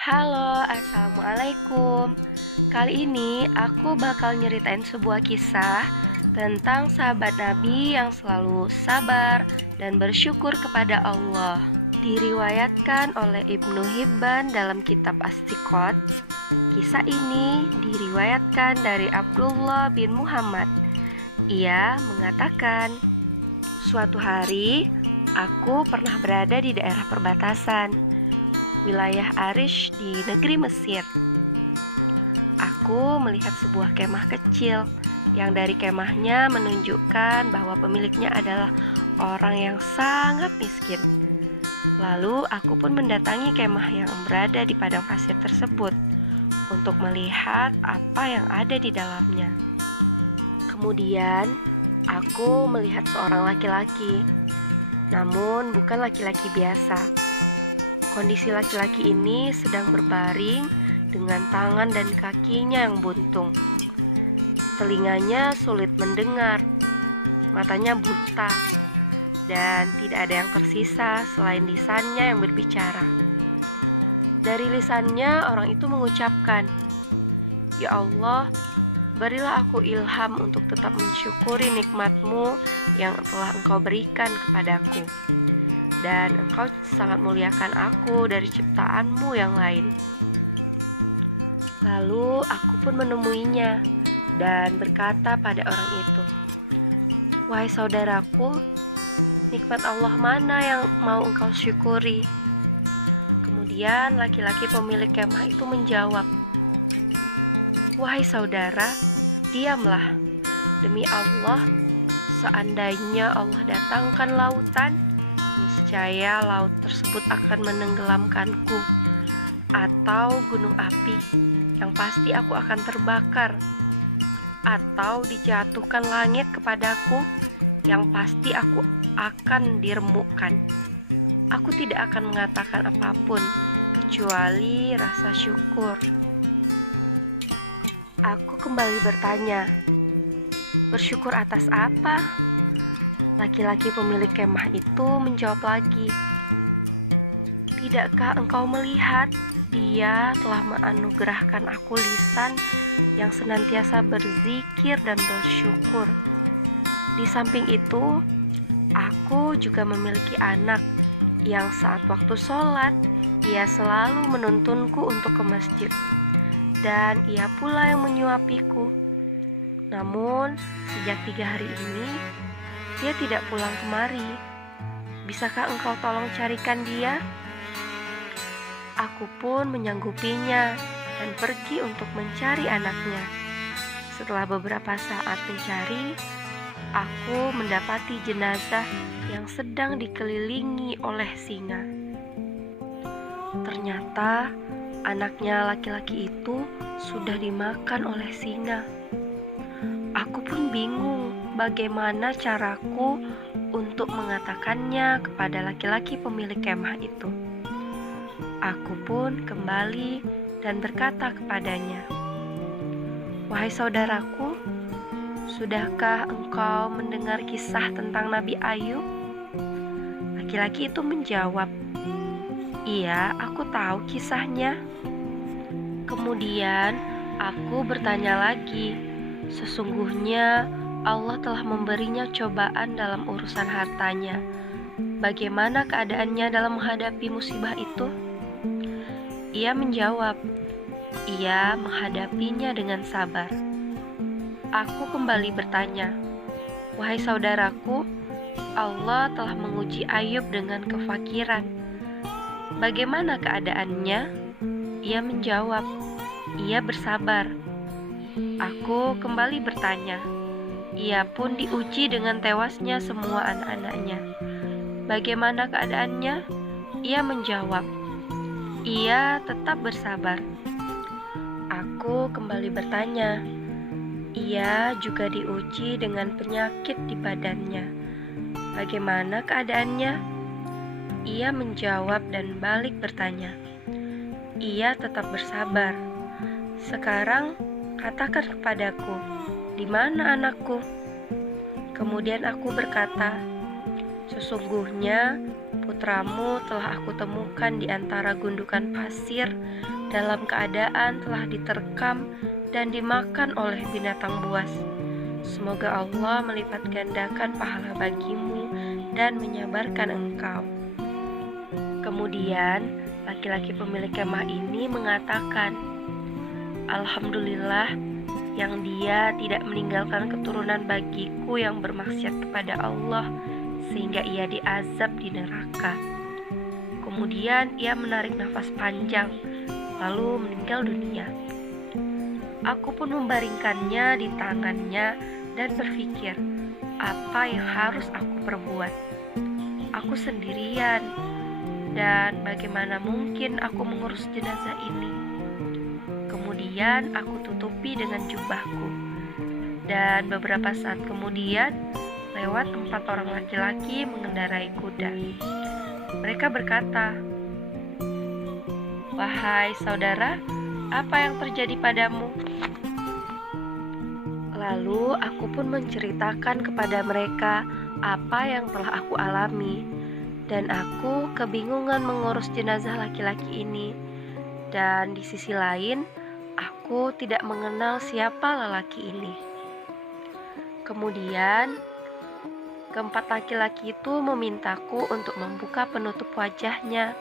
Halo, assalamualaikum. Kali ini aku bakal nyeritain sebuah kisah tentang sahabat Nabi yang selalu sabar dan bersyukur kepada Allah. Diriwayatkan oleh Ibnu Hibban dalam kitab As-Siqat. Kisah ini diriwayatkan dari Abdullah bin Muhammad. Ia mengatakan, suatu hari aku pernah berada di daerah perbatasan wilayah Arish di negeri Mesir. Aku melihat sebuah kemah kecil yang dari kemahnya menunjukkan bahwa pemiliknya adalah orang yang sangat miskin. Lalu aku pun mendatangi kemah yang berada di padang pasir tersebut untuk melihat apa yang ada di dalamnya. Kemudian aku melihat seorang laki-laki, namun bukan laki-laki biasa. Kondisi laki-laki ini sedang berbaring dengan tangan dan kakinya yang buntung. Telinganya sulit mendengar, matanya buta, dan tidak ada yang tersisa selain lisannya yang berbicara. Dari lisannya orang itu mengucapkan, "Ya Allah, berilah aku ilham untuk tetap mensyukuri nikmat-Mu yang telah Engkau berikan kepadaku. Dan Engkau sangat muliakan aku dari ciptaan-Mu yang lain." Lalu aku pun menemuinya dan berkata pada orang itu, "Wahai saudaraku, nikmat Allah mana yang mau engkau syukuri?" Kemudian laki-laki pemilik kemah itu menjawab, "Wahai saudara, diamlah. Demi Allah, seandainya Allah datangkan lautan, niscaya laut tersebut akan menenggelamkanku, atau gunung api yang pasti aku akan terbakar, atau dijatuhkan langit kepadaku yang pasti aku akan diremukkan. Aku tidak akan mengatakan apapun kecuali rasa syukur." Aku kembali bertanya, "Bersyukur atas apa?" Laki-laki pemilik kemah itu menjawab lagi, "Tidakkah engkau melihat Dia telah menganugerahkan aku lisan yang senantiasa berzikir dan bersyukur. Di samping itu, aku juga memiliki anak yang saat waktu sholat, ia selalu menuntunku untuk ke masjid, dan ia pula yang menyuapiku. Namun, sejak 3 hari ini, dia tidak pulang kemari. Bisakah engkau tolong carikan dia?" Aku pun menyanggupinya dan pergi untuk mencari anaknya. Setelah beberapa saat mencari, aku mendapati jenazah yang sedang dikelilingi oleh singa. Ternyata anaknya laki-laki itu sudah dimakan oleh singa. Aku pun bingung bagaimana caraku untuk mengatakannya kepada laki-laki pemilik kemah itu. Aku pun kembali dan berkata kepadanya, "Wahai saudaraku, sudahkah engkau mendengar kisah tentang Nabi Ayub?" Laki-laki itu menjawab, "Iya, aku tahu kisahnya." Kemudian aku bertanya lagi, "Sesungguhnya Allah telah memberinya cobaan dalam urusan hartanya. Bagaimana keadaannya dalam menghadapi musibah itu?" Ia menjawab, "Ia menghadapinya dengan sabar." Aku kembali bertanya, "Wahai saudaraku, Allah telah menguji Ayub dengan kefakiran. Bagaimana keadaannya?" Ia menjawab, "Ia bersabar." Aku kembali bertanya, "Ia pun diuji dengan tewasnya semua anak-anaknya. Bagaimana keadaannya?" Ia menjawab, "Ia tetap bersabar." Aku kembali bertanya, "Ia juga diuji dengan penyakit di badannya. Bagaimana keadaannya?" Ia menjawab dan balik bertanya, "Ia tetap bersabar." Sekarang katakan kepadaku, di mana anakku?" Kemudian aku berkata, "Sesungguhnya putramu telah aku temukan di antara gundukan pasir dalam keadaan telah diterkam dan dimakan oleh binatang buas. Semoga Allah melipat gandakan pahala bagimu dan menyabarkan engkau." Kemudian laki-laki pemilik kemah ini mengatakan, "Alhamdulillah yang dia tidak meninggalkan keturunan bagiku yang bermaksiat kepada Allah sehingga ia diazab di neraka." Kemudian ia menarik nafas panjang lalu meninggal dunia. Aku pun membaringkannya di tangannya dan berpikir, apa yang harus aku perbuat? Aku sendirian, dan bagaimana mungkin aku mengurus jenazah ini? Kemudian aku tutupi dengan jubahku, dan beberapa saat kemudian lewat 4 orang laki-laki mengendarai kuda. Mereka berkata, "Wahai saudara, apa yang terjadi padamu?" Lalu aku pun menceritakan kepada mereka apa yang telah aku alami, dan aku kebingungan mengurus jenazah laki-laki ini. Dan di sisi lain, aku tidak mengenal siapa lelaki ini. Kemudian, keempat laki-laki itu memintaku untuk membuka penutup wajahnya,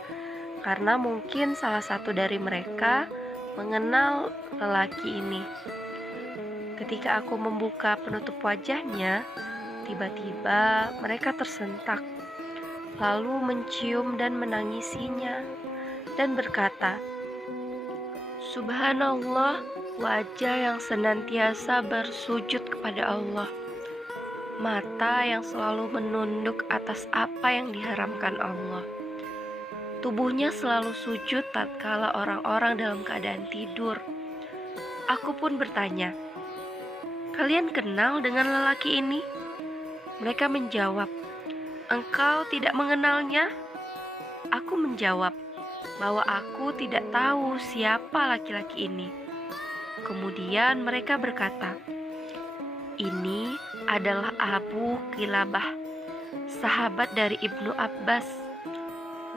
karena mungkin salah satu dari mereka mengenal lelaki ini. Ketika aku membuka penutup wajahnya, tiba-tiba mereka tersentak, lalu mencium dan menangisinya, dan berkata, "Subhanallah, wajah yang senantiasa bersujud kepada Allah, mata yang selalu menunduk atas apa yang diharamkan Allah, tubuhnya selalu sujud tatkala orang-orang dalam keadaan tidur." Aku pun bertanya, "Kalian kenal dengan lelaki ini?" Mereka menjawab, "Engkau tidak mengenalnya?" Aku menjawab bahwa aku tidak tahu siapa laki-laki ini. Kemudian mereka berkata, "Ini adalah Abu Qilabah, sahabat dari Ibnu Abbas.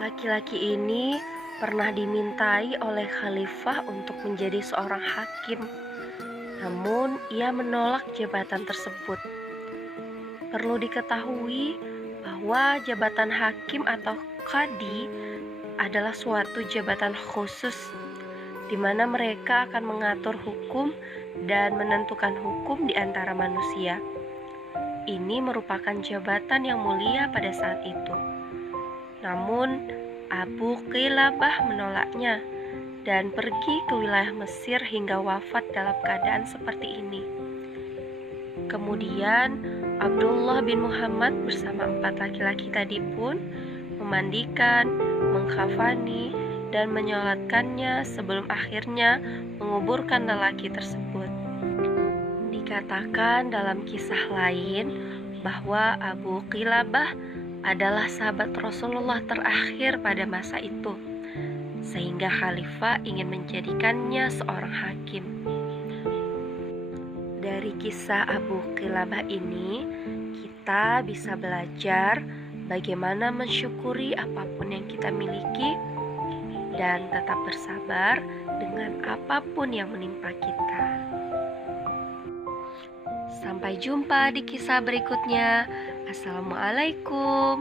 Laki-laki ini pernah dimintai oleh khalifah untuk menjadi seorang hakim. Namun ia menolak jabatan tersebut. Perlu diketahui bahwa jabatan hakim atau qadi adalah suatu jabatan khusus di mana mereka akan mengatur hukum dan menentukan hukum di antara manusia. Ini merupakan jabatan yang mulia pada saat itu. Namun Abu Qilabah menolaknya dan pergi ke wilayah Mesir hingga wafat dalam keadaan seperti ini. Kemudian Abdullah bin Muhammad bersama 4 laki-laki tadi pun memandikan, mengkafani, dan menyolatkannya sebelum akhirnya menguburkan lelaki tersebut. Dikatakan dalam kisah lain bahwa Abu Qilabah adalah sahabat Rasulullah terakhir pada masa itu, sehingga khalifah ingin menjadikannya seorang hakim. Dari kisah Abu Qilabah ini, kita bisa belajar bagaimana mensyukuri apapun yang kita miliki dan tetap bersabar dengan apapun yang menimpa kita. Sampai jumpa di kisah berikutnya. Assalamualaikum.